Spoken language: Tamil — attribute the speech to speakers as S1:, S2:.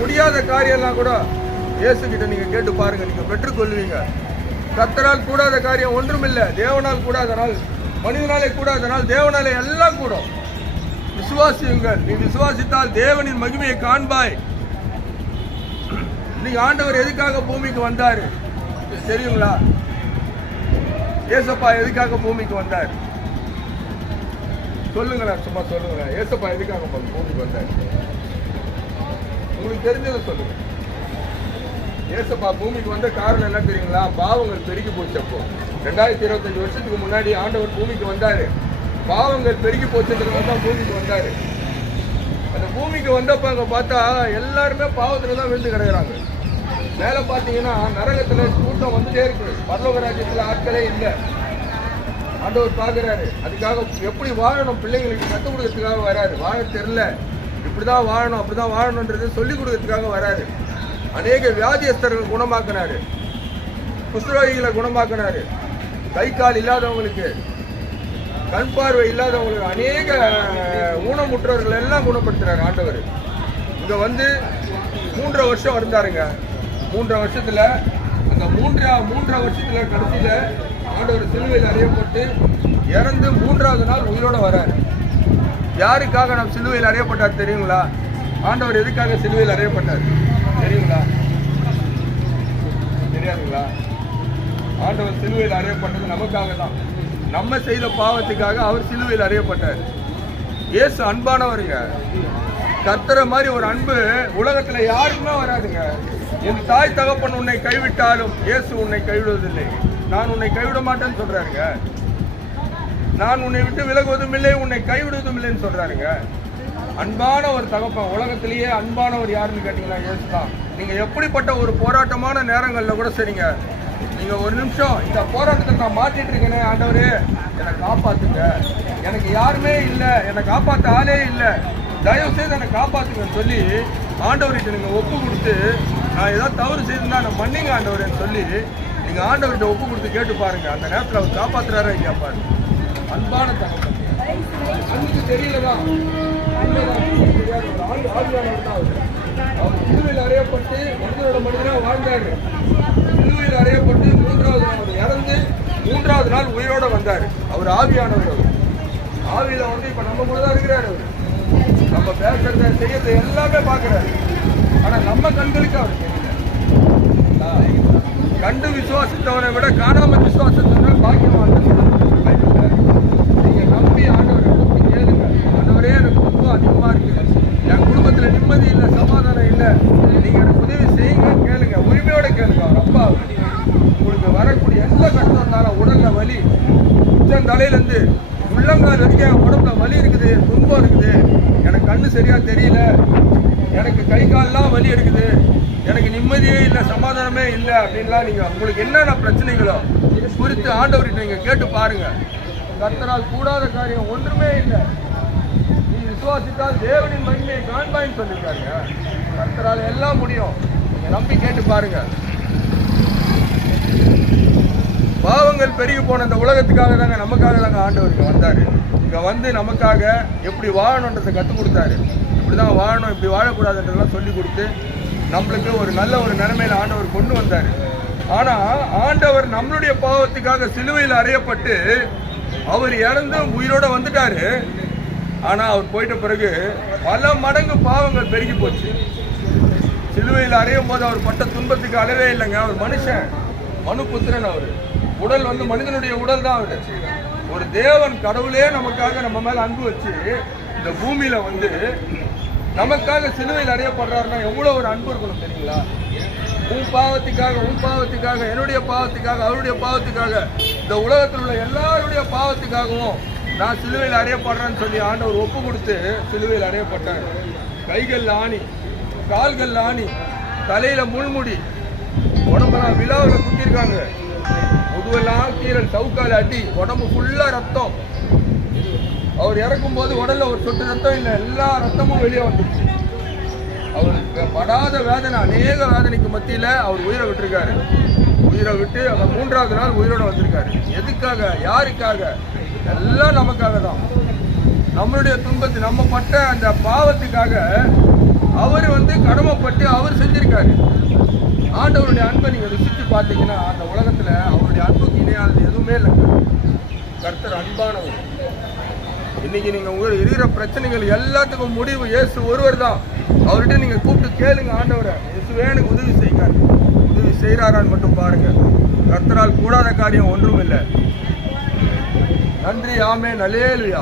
S1: முடியாத காரியம்லாம் கூட இயேசுகிட்ட நீங்கள் கேட்டு பாருங்கள் நீங்கள் பெற்றுக்கொள்வீங்க கத்தரால் கூடாத காரியம் ஒன்றுமில்லை தேவனால் கூடாத நாள் மனிதனாலே கூடாத நாள் தேவனாலே எல்லாம் கூடும். விசுவாசியுங்கள். நீ விசுவாசித்தால் தேவனின் மகிமையை காண்பாய். நீங்க ஆண்டவர் எதுக்காக பூமிக்கு வந்தாரு? தெரியுங்களா? ஏசப்பா எதுக்காக பூமிக்கு வந்தார்? சொல்லுங்களேன் சும்மா சொல்லுங்களேன். ஏசப்பா எதுக்காக பூமிக்கு வந்தார்? உங்களுக்கு தெரிஞ்சதை சொல்லுங்க. ஏசப்பா பூமிக்கு வந்த காரணம் என்ன தெரியுங்களா? பாவங்கள் பெருகி போச்சு அப்போ. ரெண்டாயிரத்தி இருபத்தஞ்சு வருஷத்துக்கு முன்னாடி ஆண்டவர் பூமிக்கு வந்தாரு. பாவங்கள் பெருகி போச்சுன்றதுனால தான் பூமிக்கு வந்தாரு. அந்த பூமிக்கு வந்தப்ப அங்க பார்த்தா எல்லாருமே பாவத்துல தான் விழுந்து கிடக்குறாங்க. மேல பாத்தீங்கன்னா நரகத்துல கூட்டம் வந்துட்டே இருக்கு. பரலோக ராஜ்யத்துல ஆட்களே இல்லை. ஆண்டவர் பார்க்குறாரு. அதுக்காக எப்படி வாழணும்? பிள்ளைங்களுக்கு கற்றுக் கொடுக்கறதுக்காக வராரு. வாழ தெரில இப்படிதான் வாழணும் அப்படிதான் வாழணுன்றது சொல்லிக் கொடுக்கறதுக்காக வராரு. அநேக வியாதியஸ்தர்கள் குணமாக்கினாரு. குஷ்டரோகிகளை குணமாக்கினாரு. கை கால் இல்லாதவங்களுக்கு கண் பார்வை இல்லாதவங்களுக்கு அநேக ஊனமுற்றவர்கள் எல்லாம் குணப்படுத்துறாரு ஆண்டவர். இங்க வந்து மூன்றரை வருஷம் இருந்தாருங்க. மூன்றரை வருஷத்துல அந்த மூன்றா மூன்றரை வருஷத்துல கடைசியில ஆண்டவர் சிலுவையில் அறியப்பட்டு இறந்து மூன்றாவது நாள் உயிரோட வராரு. யாருக்காக நாம் சிலுவையில் அறியப்பட்டார் தெரியுங்களா? ஆண்டவர் எதுக்காக சிலுவையில் அறியப்பட்டார்? தெரியுங்களா? தெரியாதுங்களா? ஆண்டவர் சிலுவையில் அறியப்பட்டது நமக்காக தான். நம்ம செய்த பாவத்துக்காக அவர் சிலுவையில் அறியப்பட்டார். இயேசு அன்பானவருங்க. கத்துற மாதிரி ஒரு அன்பு உலகத்தில் யாருக்குமே வராதுங்க. என் தாய் தகப்பன் உன்னை கைவிட்டாலும் இயேசு உன்னை கைவிடுவதில்லை. நான் உன்னை கைவிட மாட்டேன்னு சொல்றாருங்க. நான் உன்னை விட்டு விலகுவதும் இல்லை உன்னை கைவிடுவதும் இல்லைன்னு சொல்றாருங்க. அன்பான ஒரு தகப்பன் உலகத்திலேயே அன்பானவர் யாருன்னு கேட்டீங்கன்னா இயேசு தான் நீங்க எப்படிப்பட்ட ஒரு போராட்டமான நேரங்களில் கூட சரிங்க. நீங்க ஒரு நிமிஷம் இந்த போராட்டத்தை நான் மாட்டிட்டு இருக்கேனே ஆண்டவரே என்னை காப்பாத்துங்க. எனக்கு யாருமே இல்லை என்னை காப்பாத்த ஆளே இல்லை. தயவு செய்து என்னை காப்பாத்துங்கன்னு சொல்லி ஆண்டவர்கிட்ட நீங்க ஒப்பு கொடுத்து நான் ஏதாவது தவறு செய்திருந்தா நான் மன்னிங்க ஆண்டவரேன்னு சொல்லி நீங்க ஆண்டவர்கிட்ட ஒப்பு கொடுத்து கேட்டு பாருங்க. அந்த நேரத்தில் அவர் காப்பாத்துறாரா கேட்பாரு அன்பான தகவல் அன்னைக்கு தெரியலதான் உண்மைதான், தெரியாது. ஒரு ஆள் ஆவியானவர் தான் அவர். அவர் சிலுவையில் அறையப்பட்டு மனிதனோட மனிதனா வாழ்ந்தாரு. சிலுவையில் அறையப்பட்டு மூன்றாவது நாள் அவர் இறந்து மூன்றாவது நாள் உயிரோட வந்தார். அவர் ஆவியானவர் அவர். ஆவியில் வந்து இப்போ நம்ம கூட தான் இருக்கிறார் அவர். நம்ம பேசுறத செய்யறத எல்லாமே பார்க்குறாரு. ஆனால் நம்ம கண்களுக்கு அவர் தெரியல கண்டு விசுவாசித்தவனை விட காணாமல் விசுவாசித்தவனை பாக்கியமாக நீங்க நம்பி ஆண்டவரை நம்பி கேளுங்க ஆண்டவரே எனக்கு ரொம்ப அதிகமா இருக்கு என் குடும்பத்துல நிம்மதி இல்லை சமாதானம் இல்லை நீங்க எனக்கு உதவி செய்யுங்க கேளுங்க உரிமையோட கேளுங்க அவர் அப்பா அவர். உங்களுக்கு வரக்கூடிய எந்த கஷ்டம் இருந்தாலும் உடல்ல வலி உச்சம் உள்ளங்கால் வரைக்கும் உடம்புல வலி இருக்குது துன்பம் இருக்குது. எனக்கு கண்ணு சரியாக தெரியல. எனக்கு கை கால்லாம் வலி இருக்குது எனக்கு நிம்மதியே இல்லை சமாதானமே இல்லை அப்படின்லாம் நீங்கள் உங்களுக்கு என்னென்ன பிரச்சனைகளோ இது குறித்து ஆண்டவர்கிட்ட நீங்கள் கேட்டு பாருங்கள் கர்த்தரால் கூடாத காரியம் ஒன்றுமே இல்லை. நீ விசுவாசித்தால் தேவனின் மகிமையை காண்பாயின்னு சொல்லியிருக்காருங்க. கர்த்தரால் எல்லாம் முடியும். நீங்கள் நம்பி கேட்டு பாருங்கள் பாவங்கள் பெருகி போன இந்த உலகத்துக்காக தாங்க நமக்காக தாங்க ஆண்டவர் இங்கே வந்தார். இங்கே வந்து நமக்காக எப்படி வாழணுன்றதை கற்றுக் கொடுத்தாரு. இப்படி தான் வாழணும் இப்படி வாழக்கூடாதுன்றதெல்லாம் சொல்லி கொடுத்து நம்மளுக்கு ஒரு நல்ல ஒரு நிலைமையில் ஆண்டவர் கொண்டு வந்தார். ஆனால் ஆண்டவர் நம்மளுடைய பாவத்துக்காக சிலுவையில் அறையப்பட்டு அவர் இறந்து உயிரோட வந்துட்டாரு. ஆனால் அவர் போயிட்ட பிறகு பல மடங்கு பாவங்கள் பெருகி போச்சு. சிலுவையில் அறையும் போது அவர் பட்ட துன்பத்துக்கு அளவே இல்லைங்க. அவர் மனுஷன் மனு புத்திரன் அவர். உடல் வந்து மனிதனுடைய உடல் தான் அவர் ஒரு தேவன் கடவுளே நமக்காக நம்ம மேல அன்பு வச்சு இந்த பூமியில வந்து நமக்காக சிலுவையில் அறையப்படுறாருன்னா எவ்வளவு ஒரு அன்பு இருக்கணும் தெரியுங்களா? உன் பாவத்துக்காக உன் பாவத்துக்காக என்னுடைய பாவத்துக்காக அவருடைய பாவத்துக்காக இந்த உலகத்தில் உள்ள எல்லாருடைய பாவத்துக்காகவும் நான் சிலுவையில் அறியப்படுறேன்னு சொல்லி ஆண்டவர் ஒப்பு கொடுத்து சிலுவையில் அறியப்பட்டார். கைகள் ஆணி கால்கள் ஆணி தலையில முள்முடி உடம்பெல்லாம் விழாவில் குத்திருக்காங்க. முதுவெல்லாம் கீரல் சவுக்கால் அடி உடம்பு ஃபுல்லாக ரத்தம். அவர் இறக்கும் போது உடல்ல ஒரு சொட்டு ரத்தம் இல்லை எல்லா ரத்தமும் வெளியே வந்துருச்சு. அவருக்கு படாத வேதனை அநேக வேதனைக்கு மத்தியில் அவர் உயிரை விட்டுருக்காரு. உயிரை விட்டு அவர் மூன்றாவது நாள் உயிரோட வந்திருக்காரு. எதுக்காக யாருக்காக? எல்லாம் நமக்காக தான். நம்மளுடைய துன்பத்து நம்ம பட்ட அந்த பாவத்துக்காக அவர் வந்து கடமைப்பட்டு அவர் செஞ்சிருக்காரு. ஆண்டவருடைய அன்பை நீங்கள் ருசித்து பார்த்தீங்கன்னா அந்த உலகத்தில் ஒன்றுமே இல்லை கர்த்தர் அன்பானவர். இன்னைக்கு நீங்கள் உங்க இருக்கிற பிரச்சனைகள் எல்லாத்துக்கும் முடிவு இயேசு ஒருவர் தான். அவர்கிட்ட நீங்கள் கூப்பிட்டு கேளுங்க ஆண்டவரை. இயேசுவே எனக்கு உதவி செய்யுங்க. உதவி செய்கிறாரான்னு மட்டும் பாருங்க. கர்த்தரால் கூடாத காரியம் ஒன்றும் இல்லை. நன்றி ஆமே நலேலுயா